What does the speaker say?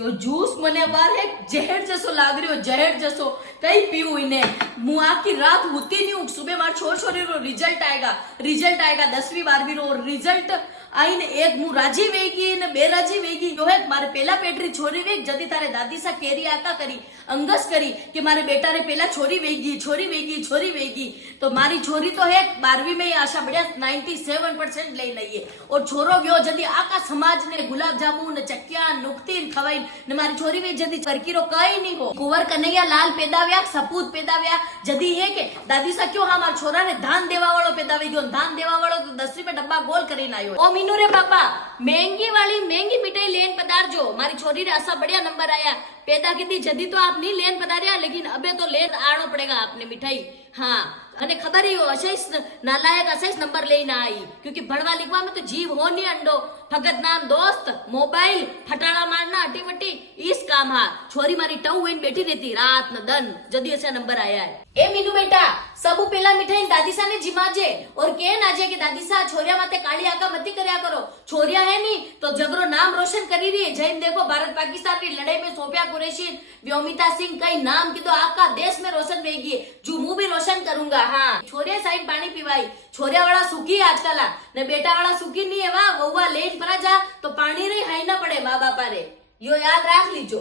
तो जूस મને બાર એક જહેર જસો લાગ રહ્યો, જહેર જસો કઈ પીવું ઇને હું આખી રાત હોતી નહીં હું સુબહ માર છોરી રો રિઝલ્ટ આएगा 10वीं 12वीं રો રિઝલ્ટ આઈને એક હું રાજી વેગી ને બે રાજી વેગી જો હે મારે પેલા પેટરી છોરી વેગ જદી તારે દાદી સા કેરી આકા કરી અંગસ કરી કે મારે બેટા રે પેલા છોરી વેગી તો મારી છોરી તો હે 12वीं में आशा बढ़िया 97% લઈ લઈએ और छोरो गयो जदी आका समाज ने गुलाब जामुन ने चक्किया नुक्ती खवाई ने मारी छोरी वे जदी चरकीरो कई नहीं हो कुंवर कन्हैया लाल पेदाव्या सपूत पेदाव्या जदी है के दादी सा क्यों हमार छोरा ने धान देवा वालो पेदावी गयो धान देवा वालो तो 10 रुपए डब्बा गोल કરીને आयो ओ मीनू रे पापा महंगी मिठाई लेन पधारजो मारी छोरी रे ऐसा बढ़िया नंबर आया पैदा की थी जदी तो आप नहीं लेन पधारिया लेकिन अबे तो लेन आनो पड़ेगा आपने मिठाई हाँ અને ખબર ही हो अशाइस नालायक अशाइस नंबर लेना आई क्योंकि भणवा लिखवा में तो जीव हो नहीं अंडो भगत नाम दोस्त मोबाइल फटाड़ा मारना अटी वटी इस काम हा छोरी मारी टऊ इन बैठी रहती रात न दन जदी ऐसा नंबर आया है ए मीनू बेटा सबू पेला मिठाई दादी सा ने जिमाजे और के नाजे के दादी सा छोरिया माते काली आका मती करया करो छोरिया है नी तो जबरो नाम रोशन करी रही है जैन देखो भारत पाकिस्तान की लड़ाई में सोफिया कुरैशी व्योमिता सिंह कई नाम की तो आका देश में रोशन वेगी जो मुंह भी रोशन करूंगा हाँ छोरिया साइड पानी पीवाई छोरिया वाला सुखी आजकल ने बेटा वाला सुखी नहीं है वहा वहुआ लेज पर जा तो पानी रे हाई ना पड़े माँ बापा रे यो याद राख लीजो।